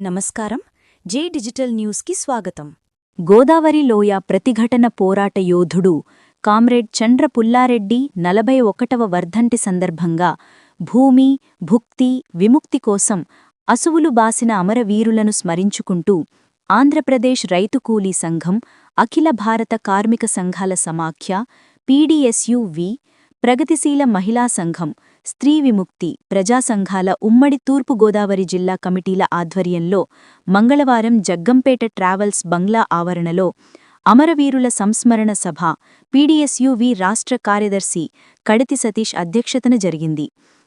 నమస్కారం. జే డిజిటల్ న్యూస్కి స్వాగతం. గోదావరి లోయ ప్రతిఘటన పోరాట యోధుడు కామ్రేడ్ చంద్ర పుల్లారెడ్డి నలభై ఒకటవ వర్ధంటి సందర్భంగా భూమి భుక్తి విముక్తి కోసం అసువులు బాసిన అమరవీరులను స్మరించుకుంటూ ఆంధ్రప్రదేశ్ రైతు కూలీ సంఘం అఖిల భారత కార్మిక సంఘాల సమాఖ్య పీడీఎస్యువి ప్రగతిశీల మహిళా సంఘం స్త్రీ విముక్తి ప్రజా సంఘాల ఉమ్మడి తూర్పుగోదావరి జిల్లా కమిటీల ఆధ్వర్యంలో మంగళవారం జగ్గంపేట ట్రావెల్స్ బంగ్లా ఆవరణలో అమరవీరుల సంస్మరణ సభ పీడీఎస్యువి రాష్ట్ర కార్యదర్శి కడతి సతీష్ అధ్యక్షతన జరిగింది.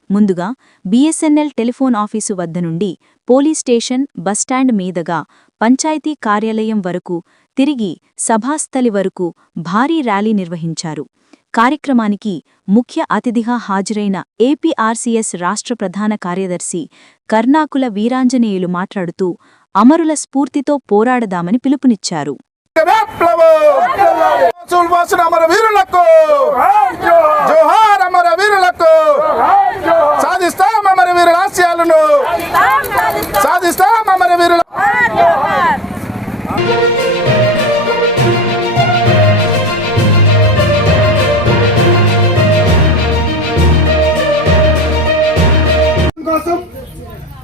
ముందుగా బీఎస్ఎన్ఎల్ టెలిఫోన్ ఆఫీసు వద్ద నుండి పోలీస్ స్టేషన్ బస్టాండ్ మీదుగా పంచాయతీ కార్యాలయం వరకు తిరిగి సభాస్థలి వరకు భారీ ర్యాలీ నిర్వహించారు. కార్యక్రమానికి ముఖ్య అతిథిగా హాజరైన ఏపీఆర్సీఎస్ రాష్ట్ర ప్రధాన కార్యదర్శి కర్ణాకుల వీరాంజనేయులు మాట్లాడుతూ అమరుల స్ఫూర్తితో పోరాడదామని పిలుపునిచ్చారు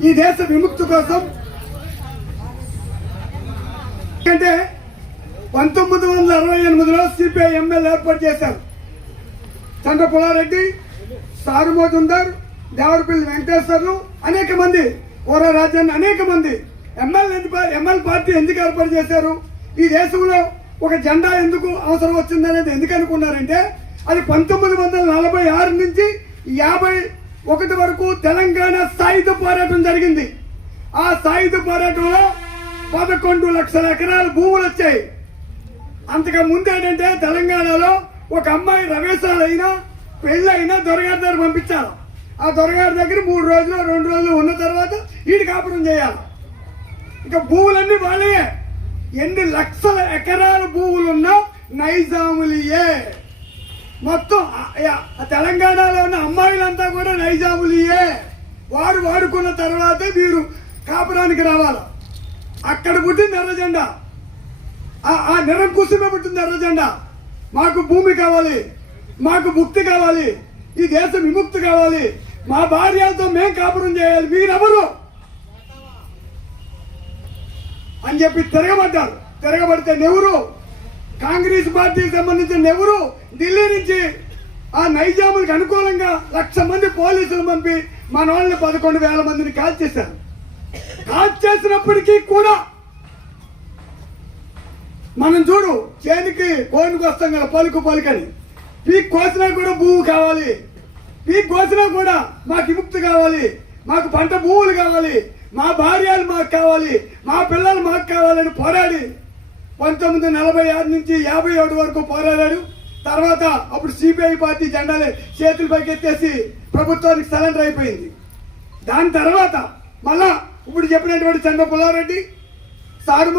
ఈ దేశ విముక్తి కోసం ఎందుకంటే పంతొమ్మిది వందల అరవై ఎనిమిదిలో సిపిఐ ఎమ్మెల్యే ఏర్పాటు చేశారు. చంద్రపులారెడ్డి సారు మోజుందర్ దేవరపల్లి వెంకటేశ్వర్లు అనేక మంది ఓర రాజ్యాన్ని అనేక మంది ఎమ్మెల్యే ఎమ్మెల్యే పార్టీ ఎందుకు ఏర్పాటు చేశారు? ఈ దేశంలో ఒక జెండా ఎందుకు అవసరం వచ్చిందనేది ఎందుకు అనుకున్నారంటే అది పంతొమ్మిది వందల నలభై ఆరు నుంచి యాభై ఒకటి వరకు తెలంగాణ సాయుధ పోరాటం జరిగింది. ఆ సాయుధ పోరాటంలో పదకొండు లక్షల ఎకరాల భూములు వచ్చాయి. అంతకు ముందు ఏంటంటే తెలంగాణలో ఒక అమ్మాయి రవేశాలైనా పెళ్ళైనా దొరగారి దగ్గర పంపించాలి. ఆ దొరగారి దగ్గర మూడు రోజులు రెండు రోజులు ఉన్న తర్వాత ఈడు కాపురం చేయాలి. ఇక భూములన్నీ వాళ్ళయే. ఎన్ని లక్షల ఎకరాల భూములున్నా నైజాములియే మొత్తం తెలంగాణలో ఉన్న అమ్మాయిలంతా కూడా నైజాములియే వారు వాడుకున్న తర్వాతే మీరు కాపురానికి రావాలి. అక్కడ పుట్టింది ఎర్రజెండా. ఆ- ఆ నిరంకుశమే పుట్టింది ఎర్రజెండా. మాకు భూమి కావాలి మాకు ముక్తి కావాలి ఈ దేశం విముక్తి కావాలి. మా భార్యలతో మేం కాపురం చేయాలి మీరెవరు? అని చెప్పి తిరగబడ్డారు. తిరగబడితే నెవరు కాంగ్రెస్ పార్టీకి సంబంధించిన నెవరు ఢిల్లీ నుంచి ఆ నైజాములకు అనుకూలంగా లక్ష మంది పోలీసులు పంపి మన వాళ్ళని పదకొండు వేల మందిని కాల్చేశారు కాల్చేసినప్పటికీ కూడా మనం చూడు చేనికి కోనుకు వస్తాం కదా పలుకు పలుకని. పీక్ కోసినా కూడా భూమి కావాలి. పీక్ కోసినా కూడా మాకు విముక్తి కావాలి. మాకు పంట భూములు కావాలి. మా భార్యలు మాకు కావాలి. మా పిల్లలు మాకు కావాలని పోరాడి పంతొమ్మిది నలభై ఆరు నుంచి యాభై ఏడు వరకు పోరాడాడు. తర్వాత అప్పుడు సిపిఐ పార్టీ జెండాలే చేతులు పైకెత్తేసి ప్రభుత్వానికి సరెండర్ అయిపోయింది. దాని తర్వాత మళ్ళా ఇప్పుడు చెప్పినటువంటి చంద్ర పుల్లారెడ్డి సారు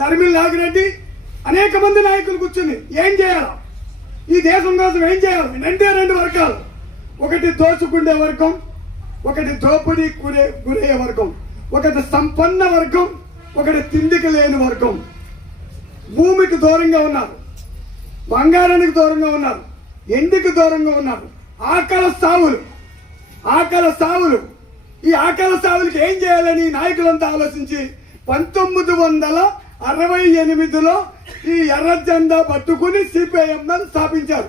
తరిమిల్ నాగిరెడ్డి అనేక మంది నాయకులు కూర్చుని ఏం చేయాలి? ఈ దేశం కోసం ఏం చేయాలి? రెండే రెండు వర్గాలు. ఒకటి దోచుకుండే వర్గం ఒకటి దోపిడీ గురే గురయ్యే వర్గం ఒకటి సంపన్న వర్గం ఒకటి తిండికి లేని వర్గం. భూమికి దూరంగా ఉన్నారు. బంగారానికి దూరంగా ఉన్నారు. ఎండికి దూరంగా ఉన్నారు. ఆకల సావులు. ఆకల సావులు. ఈ ఆకల సావులకి ఏం చేయాలని నాయకులంతా ఆలోచించి పంతొమ్మిది వందల అరవై ఎనిమిదిలో ఈ ఎర్ర జెండా పట్టుకుని సిపిఐఎంఎల్ స్థాపించారు.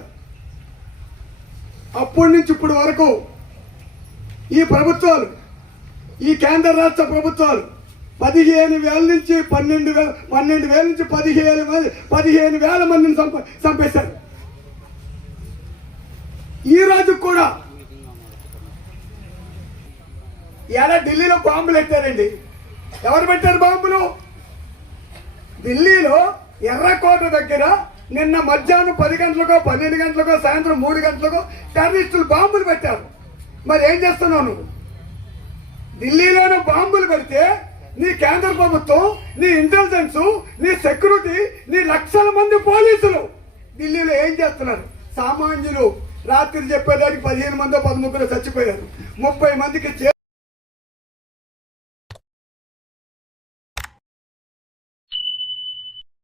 అప్పటి నుంచి ఇప్పుడు వరకు ఈ ప్రభుత్వాలు ఈ కేంద్ర రాష్ట్ర ప్రభుత్వాలు పదిహేను వేల నుంచి పన్నెండు వేల పన్నెండు వేల నుంచి పదిహేను మంది పదిహేను వేల మందిని చంప చంపేశారు. ఈ రోజు కూడా ఎలా ఢిల్లీలో బాంబులు పెట్టారండి ఎవరు పెట్టారు బాంబులు? ఢిల్లీలో ఎర్రకోట దగ్గర నిన్న మధ్యాహ్నం పది గంటలకో పన్నెండు గంటలకో సాయంత్రం మూడు గంటలకో టెర్రరిస్టులు బాంబులు పెట్టారు. మరి ఏం చేస్తున్నావు నువ్వు? ఢిల్లీలోనే బాంబులు పెడితే నీ కేంద్ర ప్రభుత్వం నీ ఇంటెలిజెన్స్ నీ సెక్యూరిటీ నీ లక్షల మంది పోలీసులు. ఢిల్లీలో ఏం చేస్తున్నారు? సామాన్యులు రాత్రి చెప్పేదానికి పదిహేను మందో పదముగ్గురు చచ్చిపోయారు. ముప్పై మందికి